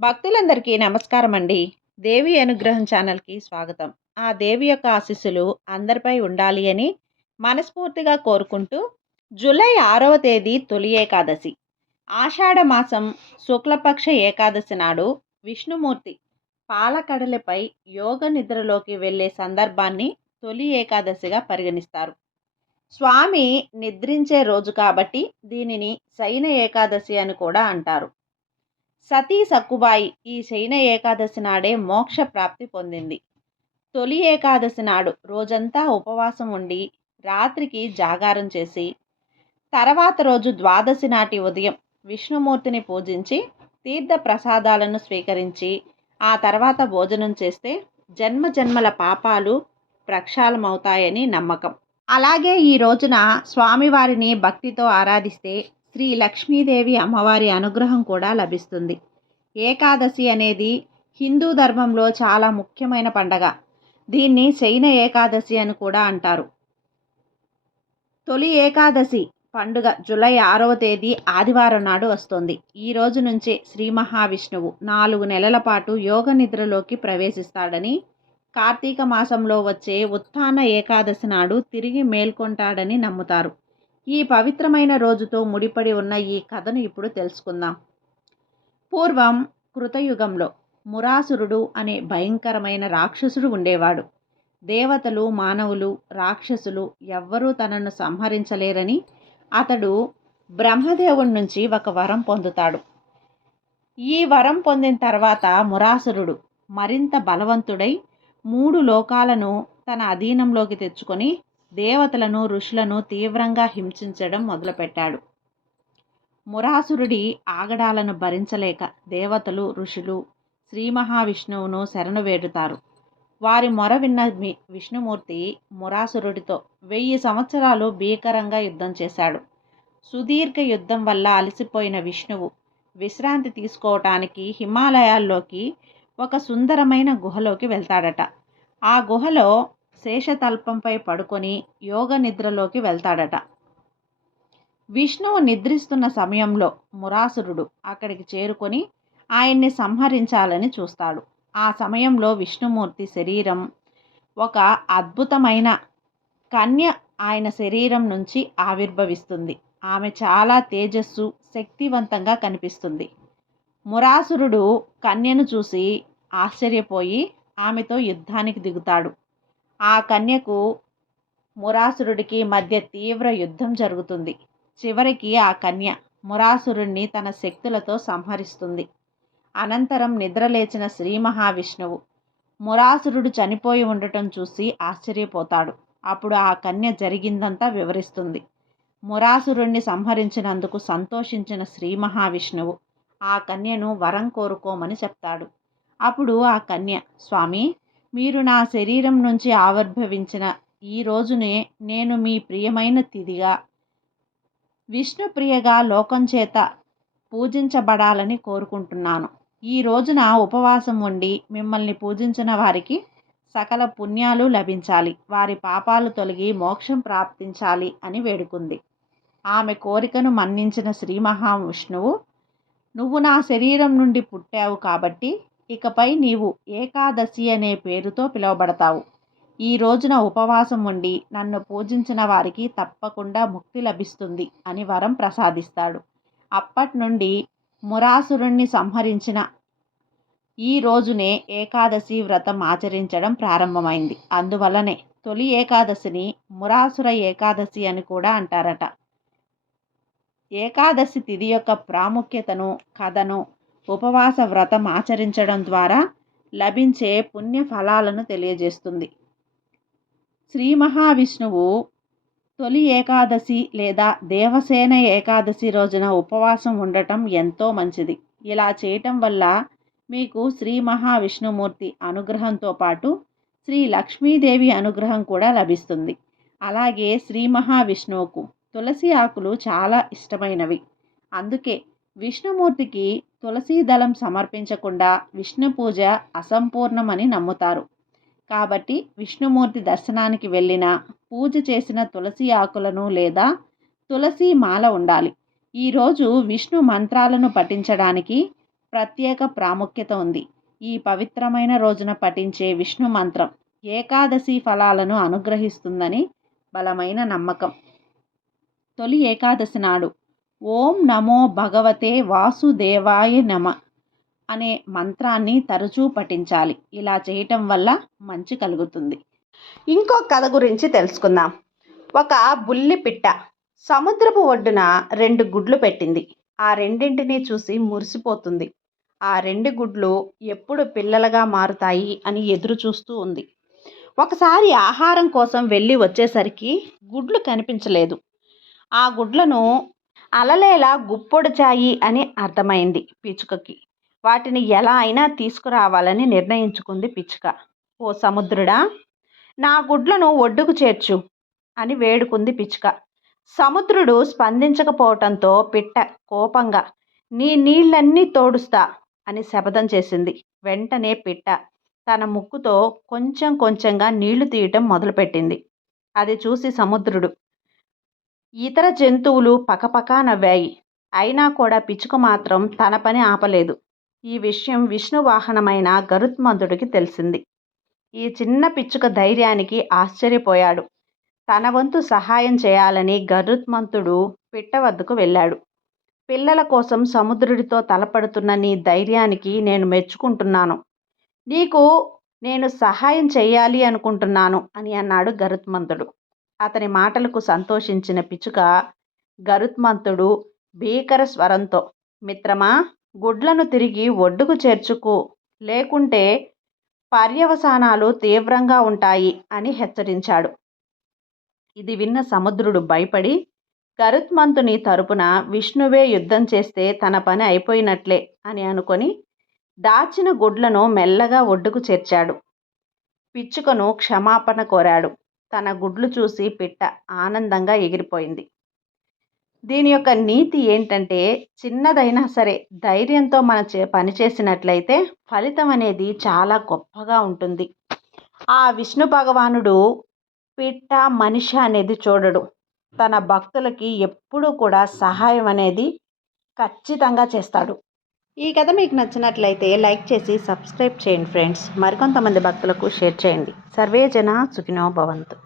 భక్తులందరికీ నమస్కారం అండి దేవి అనుగ్రహం ఛానల్కి స్వాగతం. ఆ దేవి యొక్క ఆశీస్సులు అందరిపై ఉండాలి అని మనస్ఫూర్తిగా కోరుకుంటూ జూలై ఆరవ తేదీ తొలి ఏకాదశి. ఆషాఢ మాసం శుక్లపక్ష ఏకాదశి నాడు విష్ణుమూర్తి పాలకడలపై యోగ నిద్రలోకి వెళ్ళే సందర్భాన్ని తొలి ఏకాదశిగా పరిగణిస్తారు. స్వామి నిద్రించే రోజు కాబట్టి దీనిని శయన ఏకాదశి అని కూడా అంటారు. సతీ సక్కుబాయి ఈ శయన ఏకాదశి నాడే మోక్ష ప్రాప్తి పొందింది. తొలి ఏకాదశి నాడు రోజంతా ఉపవాసం ఉండి రాత్రికి జాగారం చేసి తర్వాత రోజు ద్వాదశి నాటి ఉదయం విష్ణుమూర్తిని పూజించి తీర్థ ప్రసాదాలను స్వీకరించి ఆ తర్వాత భోజనం చేస్తే జన్మ జన్మల పాపాలు ప్రక్షాళమవుతాయని నమ్మకం. అలాగే ఈ రోజున స్వామివారిని భక్తితో ఆరాధిస్తే శ్రీ లక్ష్మీదేవి అమ్మవారి అనుగ్రహం కూడా లభిస్తుంది. ఏకాదశి అనేది హిందూ ధర్మంలో చాలా ముఖ్యమైన పండగ. దీన్ని శయన ఏకాదశి అని కూడా అంటారు. తొలి ఏకాదశి పండుగ జూలై ఆరవ తేదీ ఆదివారం నాడు వస్తుంది. ఈ రోజు నుంచే శ్రీ మహావిష్ణువు నాలుగు నెలల పాటు యోగ నిద్రలోకి ప్రవేశిస్తాడని కార్తీక మాసంలో వచ్చే ఉత్థాన ఏకాదశి నాడు తిరిగి మేల్కొంటాడని నమ్ముతారు. ఈ పవిత్రమైన రోజుతో ముడిపడి ఉన్న ఈ కథను ఇప్పుడు తెలుసుకుందాం. పూర్వం కృతయుగంలో మురాసురుడు అనే భయంకరమైన రాక్షసుడు ఉండేవాడు. దేవతలు మానవులు రాక్షసులు ఎవ్వరూ తనను సంహరించలేరని అతడు బ్రహ్మదేవుడి నుంచి ఒక వరం పొందుతాడు. ఈ వరం పొందిన తర్వాత మురాసురుడు మరింత బలవంతుడై మూడు లోకాలను తన అధీనంలోకి తెచ్చుకొని దేవతలను ఋషులను తీవ్రంగా హింసించడం మొదలుపెట్టాడు. మురాసురుడి ఆగడాలను భరించలేక దేవతలు ఋషులు శ్రీ మహావిష్ణువును శరణు వేడుతారు వారి మొర విన్న విష్ణుమూర్తి మురాసురుడితో వెయ్యి సంవత్సరాలు భీకరంగా యుద్ధం చేశాడు. సుదీర్ఘ యుద్ధం వల్ల అలసిపోయిన విష్ణువు విశ్రాంతి తీసుకోవటానికి హిమాలయాల్లోకి ఒక సుందరమైన గుహలోకి వెళ్తాడట. ఆ గుహలో శేషతల్పంపై పడుకొని యోగ నిద్రలోకి వెళ్తాడట. విష్ణువు నిద్రిస్తున్న సమయంలో మురాసురుడు అక్కడికి చేరుకొని ఆయన్ని సంహరించాలని చూస్తాడు. ఆ సమయంలో విష్ణుమూర్తి శరీరం ఒక అద్భుతమైన కన్య ఆయన శరీరం నుంచి ఆవిర్భవిస్తుంది. ఆమె చాలా తేజస్సు శక్తివంతంగా కనిపిస్తుంది. మురాసురుడు కన్యను చూసి ఆశ్చర్యపోయి ఆమెతో యుద్ధానికి దిగుతాడు. ఆ కన్యకు మురాసురుడికి మధ్య తీవ్ర యుద్ధం జరుగుతుంది. చివరికి ఆ కన్య మురాసురుణ్ణి తన శక్తులతో సంహరిస్తుంది. అనంతరం నిద్రలేచిన శ్రీ మహావిష్ణువు మురాసురుడు చనిపోయి ఉండటం చూసి ఆశ్చర్యపోతాడు. అప్పుడు ఆ కన్య జరిగిందంతా వివరిస్తుంది. మురాసురుణ్ణి సంహరించినందుకు సంతోషించిన శ్రీ మహావిష్ణువు ఆ కన్యను వరం కోరుకోమని చెప్తాడు. అప్పుడు ఆ కన్య స్వామి మీరు నా శరీరం నుంచి ఆవిర్భవించిన ఈ రోజునే నేను మీ ప్రియమైన తిదిగా విష్ణుప్రియగా లోకం చేత పూజించబడాలని కోరుకుంటున్నాను. ఈ రోజున ఉపవాసం ఉండి మిమ్మల్ని పూజించిన వారికి సకల పుణ్యాలు లభించాలి. వారి పాపాలు తొలగి మోక్షం ప్రాప్తించాలి అని వేడుకుంది. ఆమె కోరికను మన్నించిన శ్రీ మహావిష్ణువు నువ్వు నా శరీరం నుండి పుట్టావు కాబట్టి ఇకపై నీవు ఏకాదశి అనే పేరుతో పిలువబడతావు. ఈ రోజున ఉపవాసం ఉండి నన్ను పూజించిన వారికి తప్పకుండా ముక్తి లభిస్తుంది అని వరం ప్రసాదిస్తాడు. అప్పటి నుండి మురాసురుణ్ణి సంహరించిన ఈ రోజునే ఏకాదశి వ్రతం ఆచరించడం ప్రారంభమైంది. అందువలనే తొలి ఏకాదశిని మురాసుర ఏకాదశి అని కూడా అంటారట. ఏకాదశి తిథి యొక్క ప్రాముఖ్యతను కథను ఉపవాస వ్రతం ఆచరించడం ద్వారా లభించే పుణ్య ఫలాలను తెలియజేస్తుంది. శ్రీ మహావిష్ణువు తొలి ఏకాదశి లేదా దేవసేన ఏకాదశి రోజున ఉపవాసం ఉండటం ఎంతో మంచిది. ఇలా చేయటం వల్ల మీకు శ్రీ మహావిష్ణుమూర్తి అనుగ్రహంతో పాటు శ్రీ లక్ష్మీదేవి అనుగ్రహం కూడా లభిస్తుంది. అలాగే శ్రీ మహావిష్ణువుకు తులసి ఆకులు చాలా ఇష్టమైనవి. అందుకే విష్ణుమూర్తికి తులసీ దళం సమర్పించకుండా విష్ణు పూజ అసంపూర్ణమని నమ్ముతారు. కాబట్టి విష్ణుమూర్తి దర్శనానికి వెళ్ళిన పూజ చేసిన తులసి ఆకులను లేదా తులసి మాల ఉండాలి. ఈరోజు విష్ణు మంత్రాలను పఠించడానికి ప్రత్యేక ప్రాముఖ్యత ఉంది. ఈ పవిత్రమైన రోజున పఠించే విష్ణు మంత్రం ఏకాదశి ఫలాలను అనుగ్రహిస్తుందని బలమైన నమ్మకం. తొలి ఏకాదశి నాడు ఓం నమో భగవతే వాసుదేవాయ నమ అనే మంత్రాన్ని తరచూ పఠించాలి. ఇలా చేయటం వల్ల మంచి కలుగుతుంది. ఇంకో కథ గురించి తెలుసుకుందాం. ఒక బుల్లి పిట్ట సముద్రపు ఒడ్డున రెండు గుడ్లు పెట్టింది. ఆ రెండింటిని చూసి మురిసిపోతుంది. ఆ రెండు గుడ్లు ఎప్పుడు పిల్లలుగా మారుతాయి అని ఎదురు చూస్తూ ఉంది. ఒకసారి ఆహారం కోసం వెళ్ళి వచ్చేసరికి గుడ్లు కనిపించలేదు. ఆ గుడ్లను అలలేలా గుప్పొడిచాయి అని అర్థమైంది పిచ్చుకకి. వాటిని ఎలా అయినా తీసుకురావాలని నిర్ణయించుకుంది పిచ్చుక. ఓ సముద్రుడా నా గుడ్లను ఒడ్డుకు చేర్చు అని వేడుకుంది పిచ్చుక. సముద్రుడు స్పందించకపోవటంతో పిట్ట కోపంగా నీ నీళ్ళన్నీ తోడుస్తా అని శపథం చేసింది. వెంటనే పిట్ట తన ముక్కుతో కొంచెం కొంచెంగా నీళ్ళు తీయటం మొదలుపెట్టింది. అది చూసి సముద్రుడు ఇతర జంతువులు పకపకా నవ్వాయి. అయినా కూడా పిచ్చుక మాత్రం తన పని ఆపలేదు. ఈ విషయం విష్ణు వాహనమైన గరుత్మంతుడికి తెలిసింది. ఈ చిన్న పిచ్చుక ధైర్యానికి ఆశ్చర్యపోయాడు. తన వంతు సహాయం చేయాలని గరుత్మంతుడు పిట్ట వద్దకు వెళ్ళాడు. పిల్లల కోసం సముద్రుడితో తలపడుతున్న నీ ధైర్యానికి నేను మెచ్చుకుంటున్నాను. నీకు నేను సహాయం చేయాలి అనుకుంటున్నాను అని అన్నాడు గరుత్మంతుడు. అతని మాటలకు సంతోషించిన పిచ్చుక గరుత్మంతుడు భీకర స్వరంతో మిత్రమా గుడ్లను తిరిగి ఒడ్డుకు చేర్చుకు. లేకుంటే పర్యవసానాలు తీవ్రంగా ఉంటాయి అని హెచ్చరించాడు. ఇది విన్న సముద్రుడు భయపడి గరుత్మంతుని తరపున విష్ణువే యుద్ధం చేస్తే తన పని అయిపోయినట్లే అని అనుకొని దాచిన గుడ్లను మెల్లగా ఒడ్డుకు చేర్చాడు. పిచ్చుకను క్షమాపణ కోరాడు. తన గుడ్లు చూసి పిట్ట ఆనందంగా ఎగిరిపోయింది. దీని యొక్క నీతి ఏంటంటే చిన్నదైనా సరే ధైర్యంతో మన చే పని చేసినట్లయితే ఫలితం అనేది చాలా గొప్పగా ఉంటుంది. ఆ విష్ణు భగవానుడు పిట్ట మనిషి అనేది చూడడు. తన భక్తులకి ఎప్పుడూ కూడా సహాయం అనేది ఖచ్చితంగా చేస్తాడు. ఈ కథ మీకు నచ్చినట్లయితే లైక్ చేసి సబ్స్క్రైబ్ చేయండి ఫ్రెండ్స్. మరికొంతమంది భక్తులకు షేర్ చేయండి. సర్వే జన సుఖినో భవంతు.